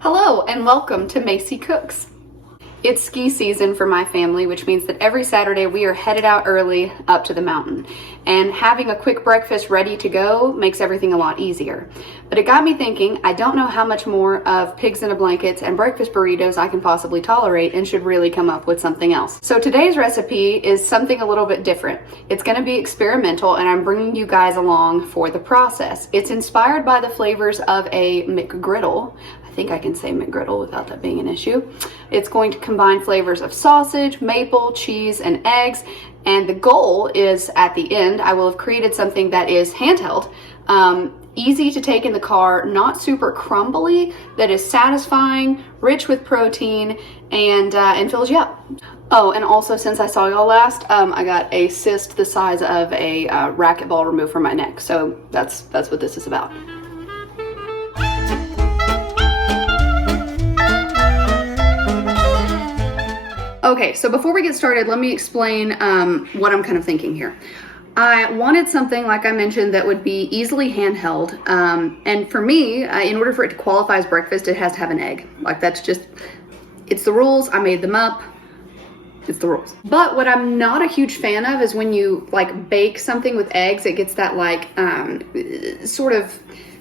Hello and welcome to Maci Cooks. It's ski season for my family, which means that every Saturday we are headed out early up to the mountain. And having a quick breakfast ready to go makes everything a lot easier. But it got me thinking, I don't know how much more of pigs in a blankets and breakfast burritos I can possibly tolerate and should really come up with something else. So today's recipe is something a little bit different. It's going to be experimental and I'm bringing you guys along for the process. It's inspired by the flavors of a McGriddle. I think I can say McGriddle without that being an issue. It's going to combine flavors of sausage, maple, cheese, and eggs. And the goal is at the end, I will have created something that is handheld, easy to take in the car, not super crumbly, that is satisfying, rich with protein, and fills you up. Oh, and also since I saw y'all last, I got a cyst the size of a racquetball removed from my neck. So that's what this is about. Okay, so before we get started, let me explain what I'm kind of thinking here. I wanted something, like I mentioned, that would be easily handheld. And for me, in order for it to qualify as breakfast, it has to have an egg. Like it's the rules. I made them up. It's the rules. But what I'm not a huge fan of is when you like bake something with eggs, it gets that like sort of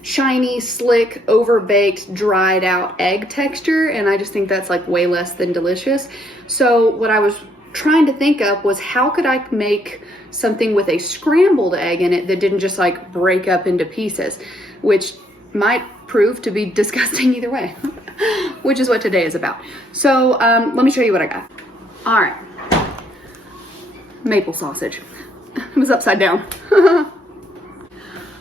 shiny, slick, over-baked, dried out egg texture, and I just think that's like way less than delicious. So what I was trying to think of was how could I make something with a scrambled egg in it that didn't just like break up into pieces, which might prove to be disgusting either way, which is what today is about. So let me show you what I got. All right, maple sausage. It was upside down.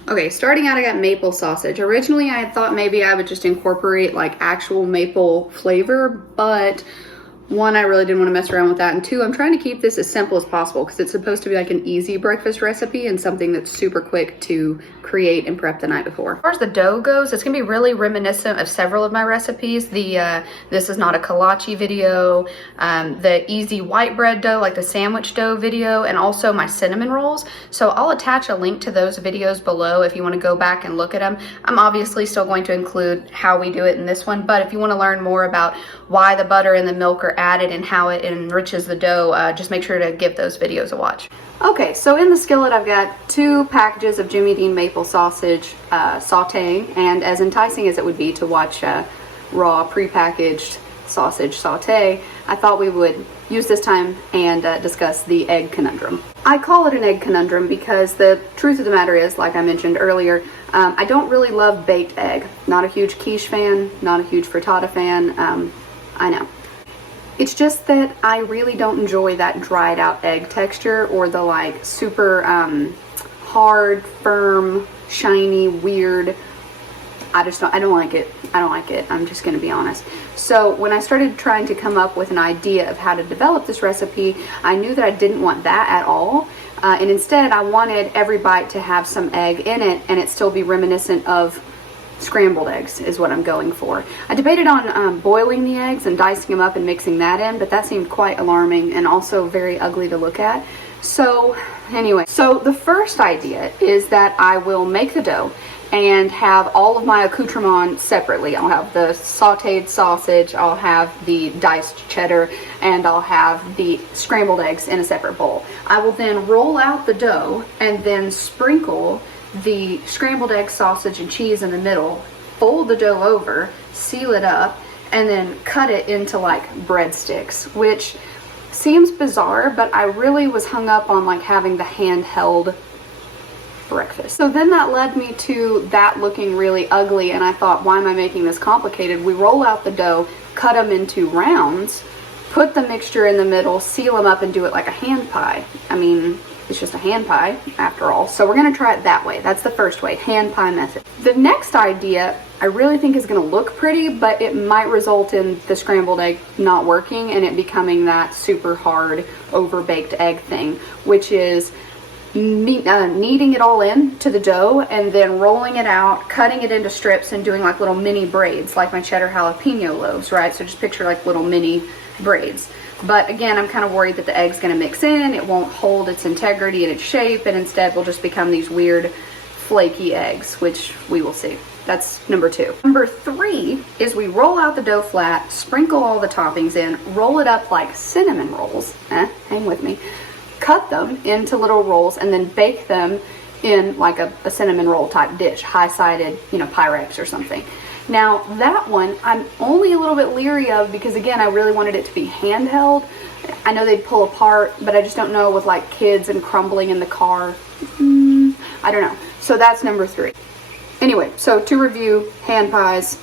Okay, starting out, I got maple sausage. Originally, I had thought maybe I would just incorporate like actual maple flavor, but one, I really didn't want to mess around with that, and two, I'm trying to keep this as simple as possible because it's supposed to be like an easy breakfast recipe and something that's super quick to create and prep the night before. As far as the dough goes, it's gonna be really reminiscent of several of my recipes. This is not a kolache video, the easy white bread dough, like the sandwich dough video, and also my cinnamon rolls. So I'll attach a link to those videos below if you want to go back and look at them. I'm obviously still going to include how we do it in this one, but if you want to learn more about why the butter and the milk are added and how it enriches the dough, just make sure to give those videos a watch. Okay, so in the skillet I've got 2 packages of Jimmy Dean maple sausage sauteing, and as enticing as it would be to watch raw prepackaged sausage saute, I thought we would use this time and discuss the egg conundrum. I call it an egg conundrum because the truth of the matter is, like I mentioned earlier, I don't really love baked egg. Not a huge quiche fan, not a huge frittata fan, I know. It's just that I really don't enjoy that dried out egg texture or the like super hard, firm, shiny, weird. I don't like it. I don't like it. I'm just gonna be honest. So when I started trying to come up with an idea of how to develop this recipe, I knew that I didn't want that at all. And instead I wanted every bite to have some egg in it and it still be reminiscent of scrambled eggs is what I'm going for. I debated on boiling the eggs and dicing them up and mixing that in, but that seemed quite alarming and also very ugly to look at. So anyway, so the first idea is that I will make the dough and have all of my accoutrements separately. I'll have the sauteed sausage, I'll have the diced cheddar, and I'll have the scrambled eggs in a separate bowl. I will then roll out the dough and then sprinkle the scrambled egg, sausage, and cheese in the middle, fold the dough over, seal it up, and then cut it into like breadsticks, which seems bizarre, but I really was hung up on like having the handheld breakfast. So then that led me to that looking really ugly, and I thought, why am I making this complicated? We roll out the dough, cut them into rounds, put the mixture in the middle, seal them up, and do it like a hand pie. I mean, it's just a hand pie after all. So we're gonna try it that way. That's the first way, hand pie method. The next idea I really think is gonna look pretty, but it might result in the scrambled egg not working and it becoming that super hard over-baked egg thing, which is kneading it all in to the dough and then rolling it out, cutting it into strips and doing like little mini braids, like my cheddar jalapeno loaves, right? So just picture like little mini braids. But again, I'm kind of worried that the egg's gonna mix in, it won't hold its integrity and its shape, and instead will just become these weird flaky eggs, which we will see. That's number 2. Number 3 is we roll out the dough flat, sprinkle all the toppings in, roll it up like cinnamon rolls. Hang with me. Cut them into little rolls and then bake them in like a cinnamon roll type dish, high-sided, Pyrex or something. Now that one I'm only a little bit leery of because again I really wanted it to be handheld. I know they'd pull apart, but I just don't know with like kids and crumbling in the car. I don't know. So that's number 3. Anyway, so to review, hand pies,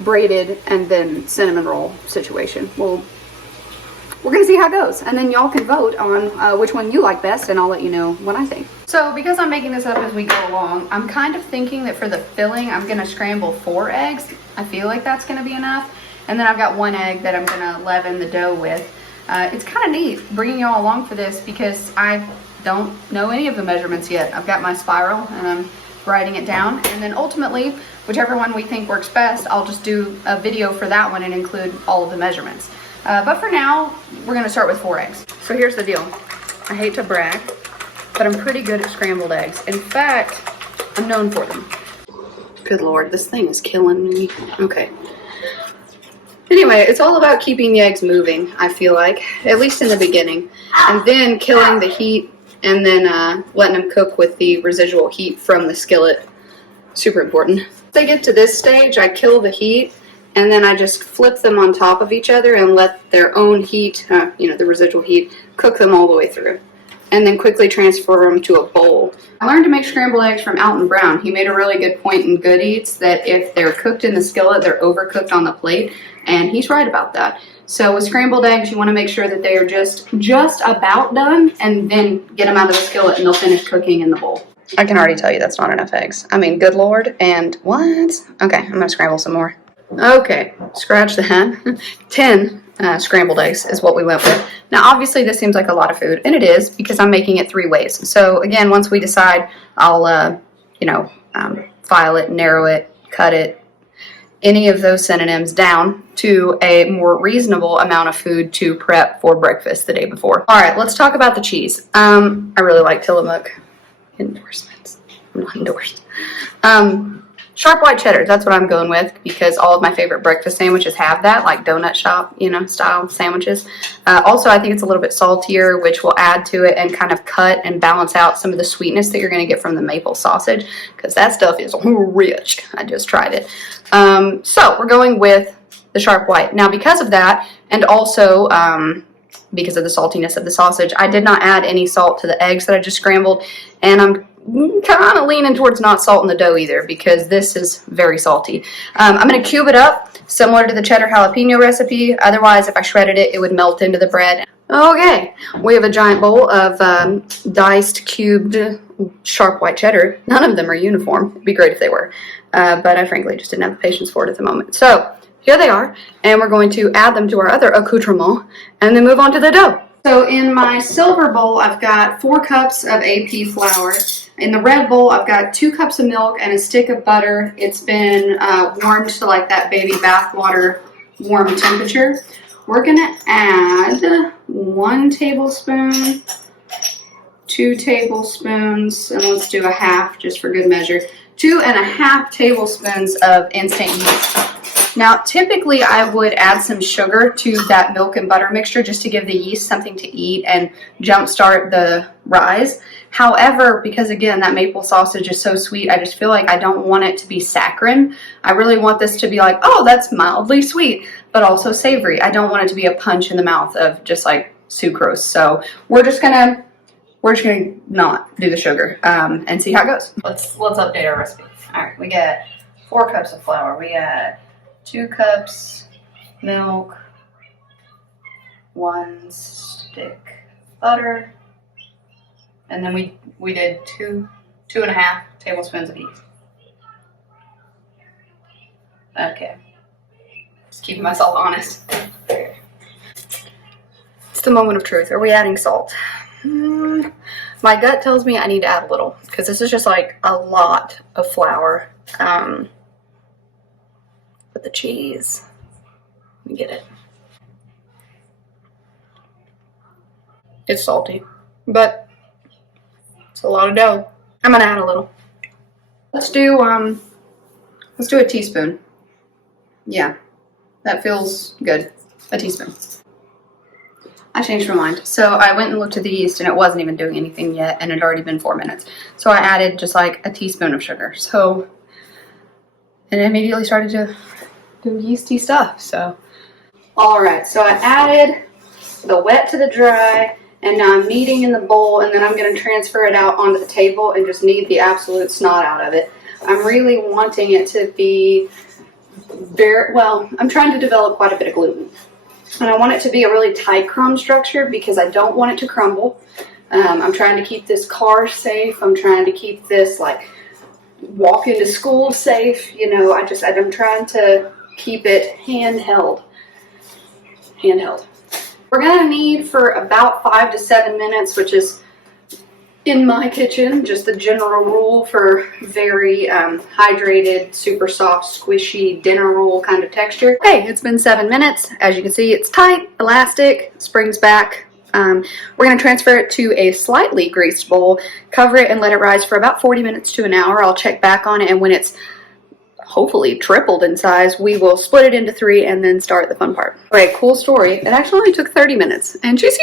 braided, and then cinnamon roll situation. We're gonna see how it goes, and then y'all can vote on which one you like best, and I'll let you know what I think. So because I'm making this up as we go along, I'm kind of thinking that for the filling, I'm gonna scramble 4 eggs. I feel like that's gonna be enough. And then I've got 1 egg that I'm gonna leaven the dough with. It's kind of neat bringing y'all along for this because I don't know any of the measurements yet. I've got my spiral and I'm writing it down, and then ultimately, whichever one we think works best, I'll just do a video for that one and include all of the measurements. But for now, we're gonna start with 4 eggs. So here's the deal. I hate to brag, but I'm pretty good at scrambled eggs. In fact, I'm known for them. Good Lord, this thing is killing me. Okay. Anyway, it's all about keeping the eggs moving, I feel like, at least in the beginning. And then killing the heat and then letting them cook with the residual heat from the skillet. Super important. Once they get to this stage, I kill the heat and then I just flip them on top of each other and let their own heat, the residual heat, cook them all the way through. And then quickly transfer them to a bowl. I learned to make scrambled eggs from Alton Brown. He made a really good point in Good Eats that if they're cooked in the skillet, they're overcooked on the plate, and he's right about that. So with scrambled eggs, you want to make sure that they are just about done, and then get them out of the skillet and they'll finish cooking in the bowl. I can already tell you that's not enough eggs. I mean, good Lord, and what? Okay, I'm gonna scramble some more. Okay, scratch that. 10 scrambled eggs is what we went with. Now, obviously, this seems like a lot of food, and it is because I'm making it 3 ways. So, again, once we decide, I'll, file it, narrow it, cut it, any of those synonyms down to a more reasonable amount of food to prep for breakfast the day before. All right, let's talk about the cheese. I really like Tillamook endorsements. I'm not endorsed. Sharp white cheddar, that's what I'm going with because all of my favorite breakfast sandwiches have that, like donut shop, style sandwiches. Also, I think it's a little bit saltier, which will add to it and kind of cut and balance out some of the sweetness that you're going to get from the maple sausage because that stuff is rich. I just tried it. So we're going with the sharp white. Now, because of that, and also because of the saltiness of the sausage, I did not add any salt to the eggs that I just scrambled, and I'm kind of leaning towards not salting the dough either because this is very salty. I'm going to cube it up similar to the cheddar jalapeno recipe. Otherwise, if I shredded it, it would melt into the bread. Okay, we have a giant bowl of diced, cubed, sharp white cheddar. None of them are uniform. It'd be great if they were, but I frankly just didn't have the patience for it at the moment. So here they are, and we're going to add them to our other accoutrement and then move on to the dough. So in my silver bowl, I've got 4 cups of AP flour. In the red bowl, I've got 2 cups of milk and a stick of butter. It's been warmed to like that baby bath water warm temperature. We're gonna add 1 tablespoon, 2 tablespoons, and let's do a half just for good measure. 2.5 tablespoons of instant yeast. Now, typically I would add some sugar to that milk and butter mixture just to give the yeast something to eat and jumpstart the rise. However, because again, that maple sausage is so sweet, I just feel like I don't want it to be saccharine. I really want this to be like, oh, that's mildly sweet, but also savory. I don't want it to be a punch in the mouth of just like sucrose. So we're just gonna not do the sugar and see how it goes. Let's update our recipe. All right, we got 4 cups of flour. We got 2 cups milk, 1 stick butter, and then we did 2.5 tablespoons of yeast. Okay, just keeping myself honest. It's the moment of truth. Are we adding salt? My gut tells me I need to add a little because this is just like a lot of flour. But the cheese, let me get it. It's salty, but it's a lot of dough. I'm gonna add a little. Let's do a teaspoon. Yeah, that feels good. A teaspoon. I changed my mind. So I went and looked at the yeast and it wasn't even doing anything yet, and it had already been 4 minutes. So I added just like a teaspoon of sugar. So, and it immediately started to do yeasty stuff. So, all right. So I added the wet to the dry, and now I'm kneading in the bowl, and then I'm going to transfer it out onto the table and just knead the absolute snot out of it. I'm really wanting it to be very, well, I'm trying to develop quite a bit of gluten. And I want it to be a really tight crumb structure because I don't want it to crumble. I'm trying to keep this car safe. I'm trying to keep this like walk into school safe. You know, I'm trying to keep it handheld. We're gonna knead for about 5 to 7 minutes, which is in my kitchen just the general rule for very hydrated, super soft, squishy dinner roll kind of texture. Okay, it's been 7 minutes. As you can see, it's tight, elastic, springs back. We're going to transfer it to a slightly greased bowl, cover it, and let it rise for about 40 minutes to an hour. I'll check back on it, and when it's hopefully tripled in size, we will split it into 3 and then start the fun part. All right, cool story. It actually only took 30 minutes, and she's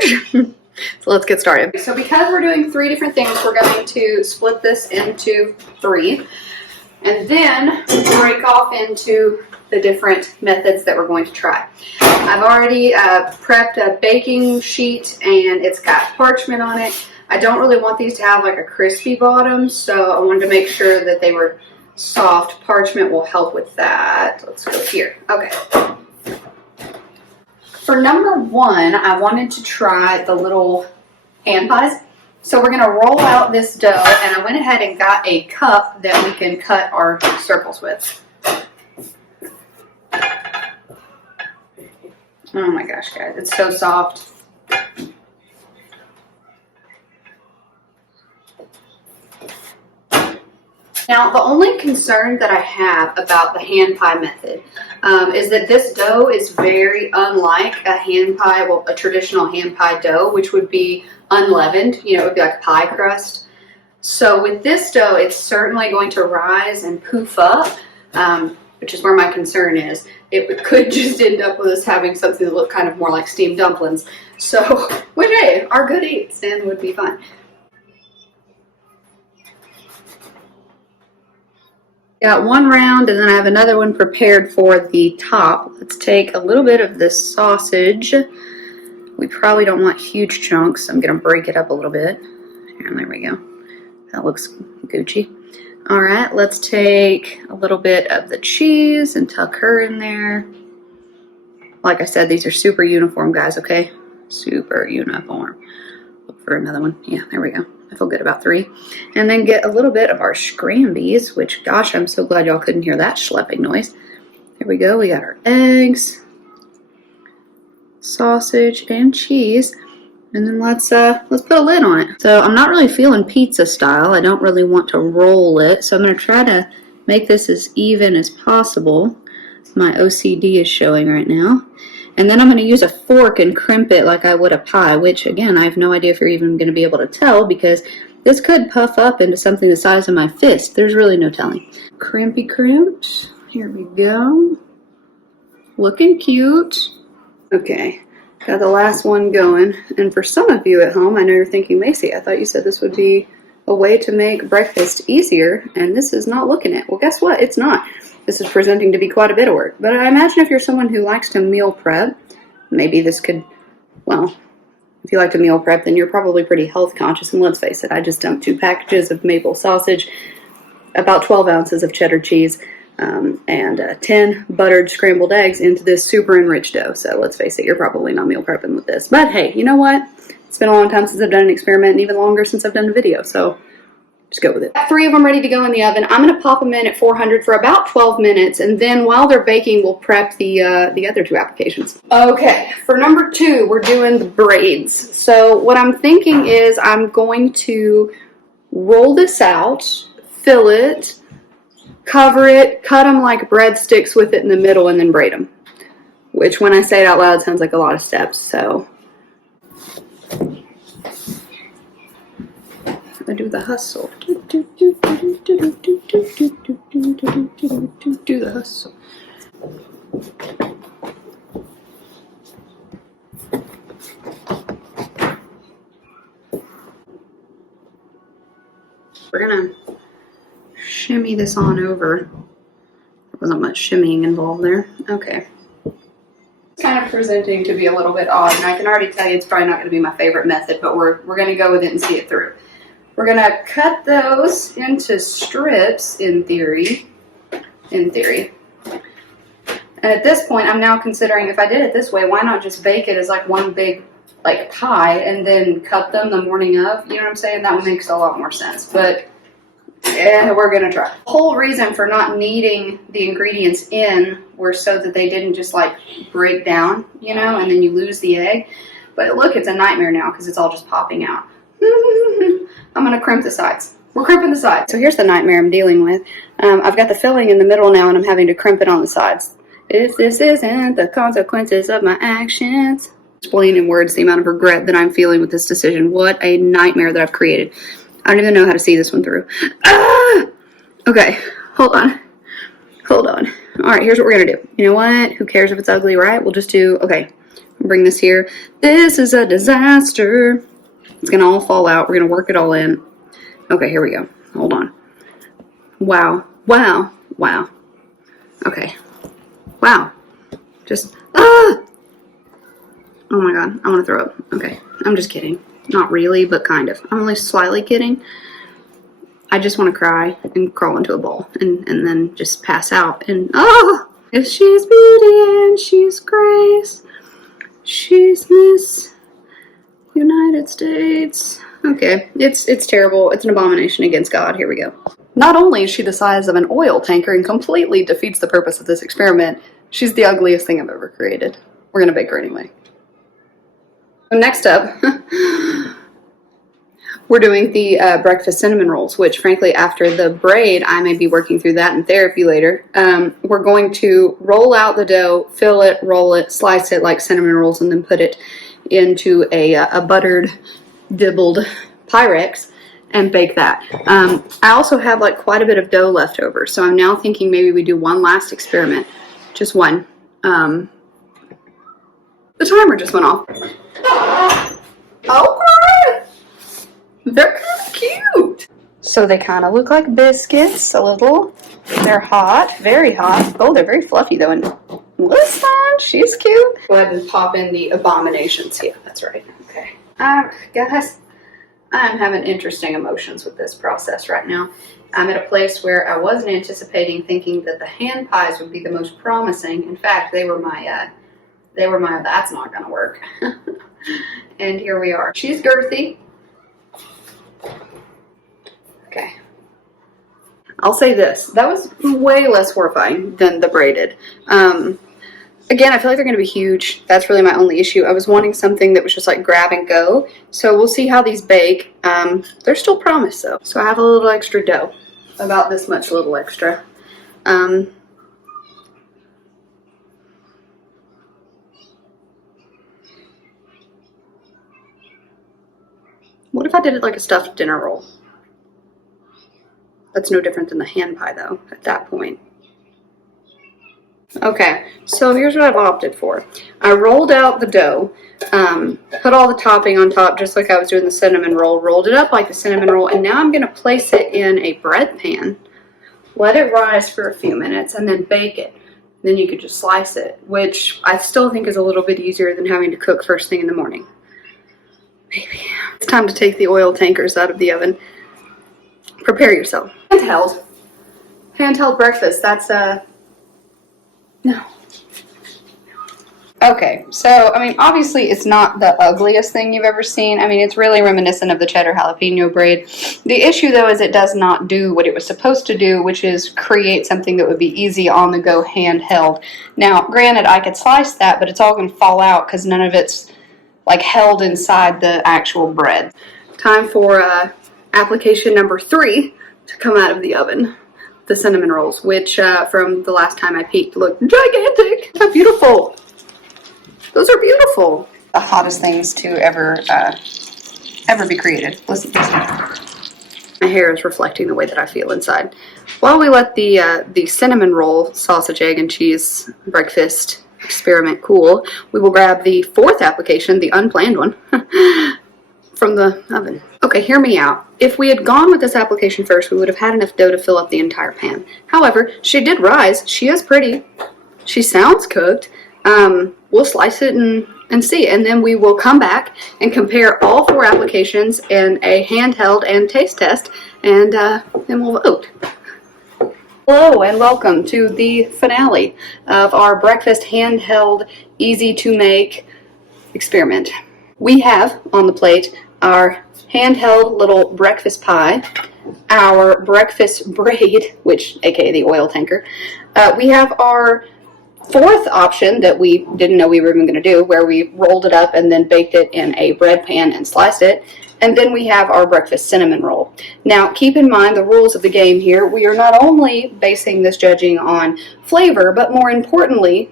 huge! So let's get started. So because we're doing 3 different things, we're going to split this into 3 and then break off into the different methods that we're going to try. I've already prepped a baking sheet, and it's got parchment on it. I don't really want these to have like a crispy bottom, so I wanted to make sure that they were soft. Parchment will help with that. Let's go here. Okay. For number 1, I wanted to try the little hand pies. So we're going to roll out this dough, and I went ahead and got a cup that we can cut our circles with. Oh my gosh, guys, it's so soft. Now, the only concern that I have about the hand pie method is that this dough is very unlike a hand pie, well, a traditional hand pie dough, which would be unleavened. You know, it would be like a pie crust. So with this dough, it's certainly going to rise and poof up, which is where my concern is. It could just end up with us having something that looked kind of more like steamed dumplings. So, which, hey, our good eats and would be fine. Got 1 round, and then I have another one prepared for the top. Let's take a little bit of this sausage. We probably don't want huge chunks, so I'm going to break it up a little bit. And there we go. That looks Gucci. All right, let's take a little bit of the cheese and tuck her in there. Like I said, these are super uniform, guys, okay? Super uniform. Look for another one. Yeah, there we go. I feel good about 3. And then get a little bit of our scrambies, which, gosh, I'm so glad y'all couldn't hear that schlepping noise. There we go. We got our eggs, sausage, and cheese. And then let's put a lid on it. So I'm not really feeling pizza style. I don't really want to roll it. So I'm going to try to make this as even as possible. My OCD is showing right now. And then I'm going to use a fork and crimp it like I would a pie, which, again, I have no idea if you're even going to be able to tell because this could puff up into something the size of my fist. There's really no telling. Crimpy crimped. Here we go. Looking cute. Okay, got the last one going. And for some of you at home, I know you're thinking, Maci, I thought you said this would be a way to make breakfast easier, and this is not looking it. Well, guess what? It's not. This is presenting to be quite a bit of work. But I imagine if you're someone who likes to meal prep, maybe this could, well, if you like to meal prep, then you're probably pretty health conscious. And let's face it, I just dumped 2 packages of maple sausage, about 12 ounces of cheddar cheese, and 10 buttered scrambled eggs into this super enriched dough. So let's face it, you're probably not meal prepping with this. But hey, you know what? It's been a long time since I've done an experiment, and even longer since I've done a video. So just go with it. I have 3 of them ready to go in the oven. I'm going to pop them in at 400 for about 12 minutes, and then while they're baking, we'll prep the other 2 applications. Okay, for number 2, we're doing the braids. So what I'm thinking is I'm going to roll this out, fill it, cover it, cut them like breadsticks with it in the middle, and then braid them. Which, when I say it out loud, sounds like a lot of steps, so I do the hustle. Do the hustle. We're gonna shimmy this on over. There wasn't much shimmying involved there. Okay. It's kind of presenting to be a little bit odd, and I can already tell you it's probably not going to be my favorite method, but we're going to go with it and see it through. We're going to cut those into strips, in theory. And at this point, I'm now considering, if I did it this way, why not just bake it as like one big like pie and then cut them the morning of? You know what I'm saying? That makes a lot more sense. But yeah, we're gonna try. The whole reason for not kneading the ingredients in were so that they didn't just like break down, you know, and then you lose the egg. But look, it's a nightmare now because it's all just popping out. I'm gonna crimp the sides. We're crimping the sides. So here's the nightmare I'm dealing with. I've got the filling in the middle now and I'm having to crimp it on the sides. If this isn't the consequences of my actions. Explain in words the amount of regret that I'm feeling with this decision. What a nightmare that I've created. I don't even know how to see this one through. Ah! Okay, hold on. Hold on. All right, here's what we're gonna do. You know what? Who cares if it's ugly, right? We'll just do, okay, bring this here. This is a disaster. It's gonna all fall out. We're gonna work it all in. Okay, here we go. Hold on. Wow. Wow. Wow. Okay. Wow. Just, ah! Oh my God, I wanna throw up. Okay, I'm just kidding. Not really, but kind of. I'm only slightly kidding. I just want to cry and crawl into a ball and then just pass out. And oh, if she's beauty and she's grace, she's Miss United States. Okay, it's terrible. It's an abomination against God. Here we go. Not only is she the size of an oil tanker and completely defeats the purpose of this experiment, she's the ugliest thing I've ever created. We're gonna bake her anyway. So next up, we're doing the breakfast cinnamon rolls, which frankly, after the braid, I may be working through that in therapy later. We're going to roll out the dough, fill it, roll it, slice it like cinnamon rolls, and then put it into a buttered, dibbled Pyrex and bake that. I also have like quite a bit of dough left over, so I'm now thinking maybe we do one last experiment. Just one. The timer just went off. Okay. They're kind of cute. So they kind of look like biscuits a little. They're hot, very hot. Oh, they're very fluffy though. And listen, she's cute. Go ahead and pop in the abominations. Yeah, that's right. Okay. Guys, I'm having interesting emotions with this process right now. I'm at a place where I wasn't anticipating thinking that the hand pies would be the most promising. In fact, they were my that's not gonna work. And here we are. She's girthy. Okay. I'll say this. That was way less horrifying than the braided. Again, I feel like they're going to be huge. That's really my only issue. I was wanting something that was just like grab and go. So we'll see how these bake. They're still promised though. So I have a little extra dough. About this much little extra. What if I did it like a stuffed dinner roll? That's no different than the hand pie though, at that point. Okay, so here's what I've opted for. I rolled out the dough, put all the topping on top just like I was doing the cinnamon roll, rolled it up like the cinnamon roll, and now I'm gonna place it in a bread pan, let it rise for a few minutes, and then bake it. Then you could just slice it, which I still think is a little bit easier than having to cook first thing in the morning. Maybe. It's time to take the oil tankers out of the oven. Prepare yourself. Handheld breakfast. That's no. Okay, so, I mean, obviously it's not the ugliest thing you've ever seen. I mean, it's really reminiscent of the cheddar jalapeno braid. The issue, though, is it does not do what it was supposed to do, which is create something that would be easy on the go handheld. Now, granted, I could slice that, but it's all going to fall out because none of it's, like, held inside the actual bread. Time for application number 3 to come out of the oven. The cinnamon rolls, which from the last time I peeked look gigantic. How beautiful. Those are beautiful. The hottest things to ever be created. Listen. My hair is reflecting the way that I feel inside. While we let the cinnamon roll sausage, egg, and cheese breakfast experiment cool, we will grab the fourth application, the unplanned one, from the oven. Okay, hear me out. If we had gone with this application first, we would have had enough dough to fill up the entire pan. However, she did rise. She is pretty. She sounds cooked. We'll slice it and see, and then we will come back and compare all 4 applications in a handheld and taste test, and then we'll vote. Hello and welcome to the finale of our breakfast handheld, easy to make experiment. We have on the plate our handheld little breakfast pie, our breakfast braid, which aka the oil tanker. We have our fourth option that we didn't know we were even going to do, where we rolled it up and then baked it in a bread pan and sliced it. And then we have our breakfast cinnamon roll. Now, keep in mind the rules of the game here. We are not only basing this judging on flavor, but more importantly,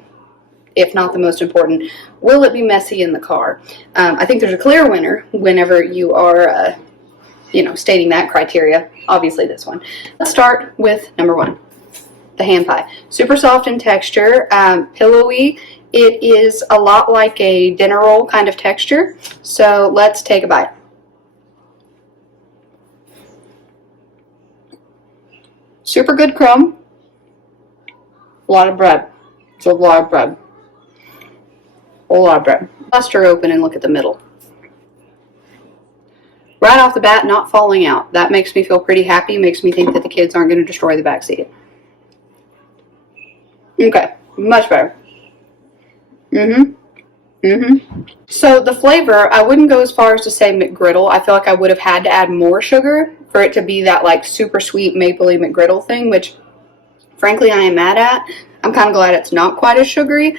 if not the most important, will it be messy in the car? I think there's a clear winner whenever you are, stating that criteria. Obviously this one. Let's start with number 1. The hand pie. Super soft in texture, pillowy. It is a lot like a dinner roll kind of texture. So let's take a bite. Super good crumb. A lot of bread. It's a lot of bread. A lot of bread. Bust her open and look at the middle. Right off the bat, not falling out. That makes me feel pretty happy. Makes me think that the kids aren't going to destroy the back seat. Okay, much better. So the flavor, I wouldn't go as far as to say McGriddle. I feel like I would have had to add more sugar for it to be that like super sweet mapley McGriddle thing, which frankly I am mad at. I'm kind of glad it's not quite as sugary.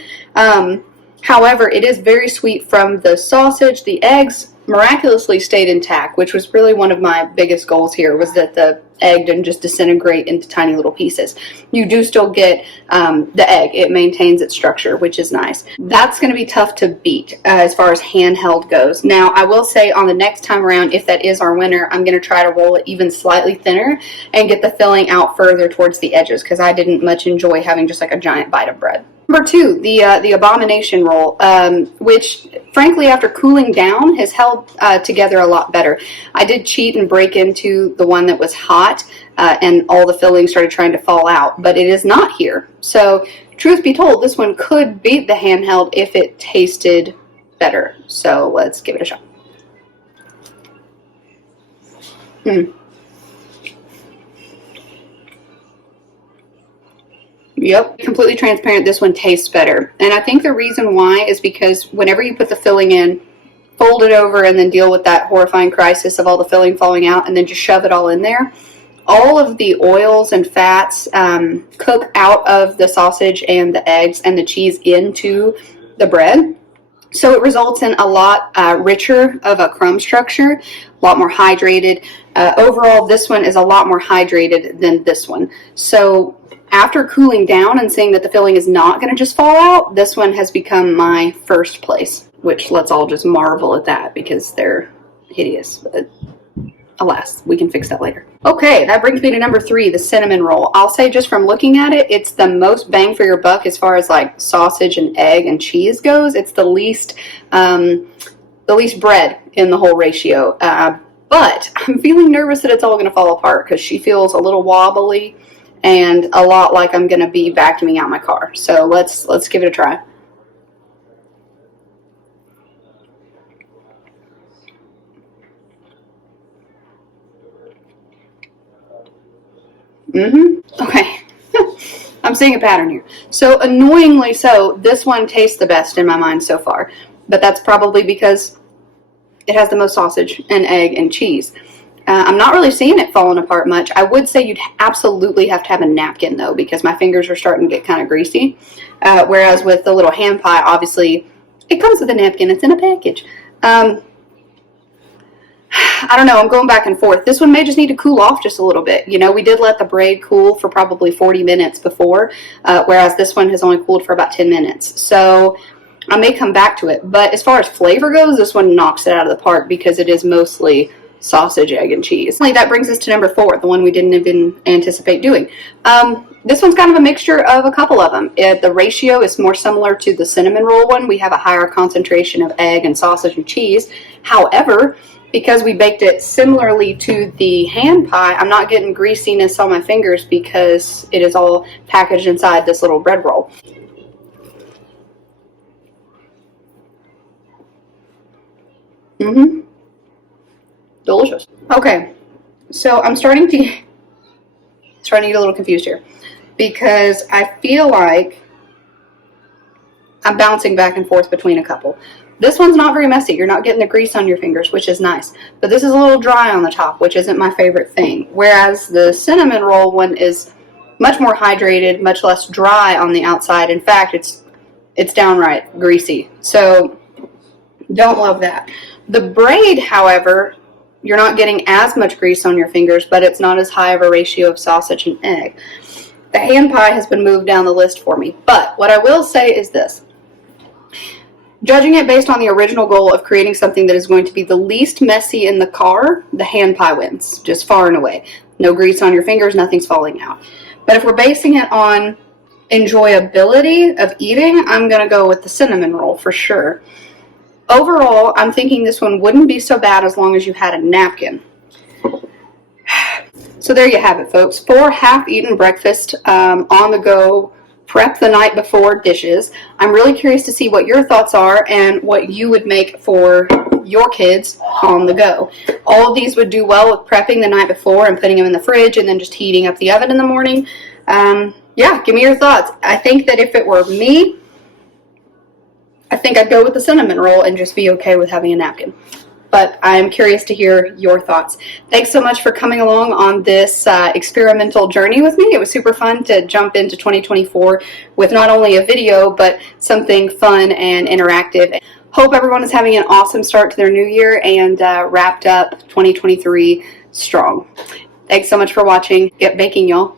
However, it is very sweet from the sausage. The eggs miraculously stayed intact, which was really one of my biggest goals here, was that the egg didn't just disintegrate into tiny little pieces. You do still get the egg. It maintains its structure, which is nice. That's going to be tough to beat as far as handheld goes. Now, I will say on the next time around, if that is our winner, I'm going to try to roll it even slightly thinner and get the filling out further towards the edges, because I didn't much enjoy having just like a giant bite of bread. Number 2, the abomination roll, which frankly after cooling down has held together a lot better. I did cheat and break into the one that was hot and all the filling started trying to fall out, but it is not here. So truth be told, this one could beat the handheld if it tasted better. So let's give it a shot. Yep, completely transparent. This one tastes better. And I think the reason why is because whenever you put the filling in, fold it over, and then deal with that horrifying crisis of all the filling falling out, and then just shove it all in there, all of the oils and fats cook out of the sausage and the eggs and the cheese into the bread. So it results in a lot richer of a crumb structure, a lot more hydrated. Overall, this one is a lot more hydrated than this one. So after cooling down and seeing that the filling is not going to just fall out, this one has become my first place, which let's all just marvel at that because they're hideous. But alas, we can fix that later. Okay, that brings me to number 3, the cinnamon roll. I'll say just from looking at it, it's the most bang for your buck as far as like sausage and egg and cheese goes. It's the least bread in the whole ratio. But I'm feeling nervous that it's all going to fall apart because she feels a little wobbly and a lot like I'm going to be vacuuming out my car. So let's give it a try. Okay. I'm seeing a pattern here. So annoyingly so, this one tastes the best in my mind so far. But that's probably because it has the most sausage and egg and cheese. I'm not really seeing it falling apart much. I would say you'd absolutely have to have a napkin though, because my fingers are starting to get kind of greasy. Whereas with the little hand pie, obviously it comes with a napkin. It's in a package. I don't know. I'm going back and forth. This one may just need to cool off just a little bit. You know, we did let the braid cool for probably 40 minutes before, whereas this one has only cooled for about 10 minutes. So I may come back to it. But as far as flavor goes, this one knocks it out of the park because it is mostly sausage, egg, and cheese. That brings us to number 4, the one we didn't even anticipate doing. This one's kind of a mixture of a couple of them. The ratio is more similar to the cinnamon roll one. We have a higher concentration of egg and sausage and cheese. However, because we baked it similarly to the hand pie, I'm not getting greasiness on my fingers because it is all packaged inside this little bread roll. Delicious. Okay, so I'm starting to get a little confused here because I feel like I'm bouncing back and forth between a couple. This one's not very messy. You're not getting the grease on your fingers, which is nice. But this is a little dry on the top, which isn't my favorite thing. Whereas the cinnamon roll one is much more hydrated, much less dry on the outside. In fact, it's downright greasy. So don't love that. The braid, however, you're not getting as much grease on your fingers, but it's not as high of a ratio of sausage and egg. The hand pie has been moved down the list for me. But what I will say is this. Judging it based on the original goal of creating something that is going to be the least messy in the car, the hand pie wins, just far and away. No grease on your fingers, nothing's falling out. But if we're basing it on enjoyability of eating, I'm going to go with the cinnamon roll for sure. Overall, I'm thinking this one wouldn't be so bad as long as you had a napkin. So there you have it, folks. 4 half-eaten breakfast on the go, prep the night before dishes. I'm really curious to see what your thoughts are and what you would make for your kids on the go. All of these would do well with prepping the night before and putting them in the fridge and then just heating up the oven in the morning. Yeah, give me your thoughts. I think that if it were me, I think I'd go with the cinnamon roll and just be okay with having a napkin. But I'm curious to hear your thoughts. Thanks so much for coming along on this experimental journey with me. It was super fun to jump into 2024 with not only a video, but something fun and interactive. Hope everyone is having an awesome start to their new year and wrapped up 2023 strong. Thanks so much for watching. Get baking, y'all.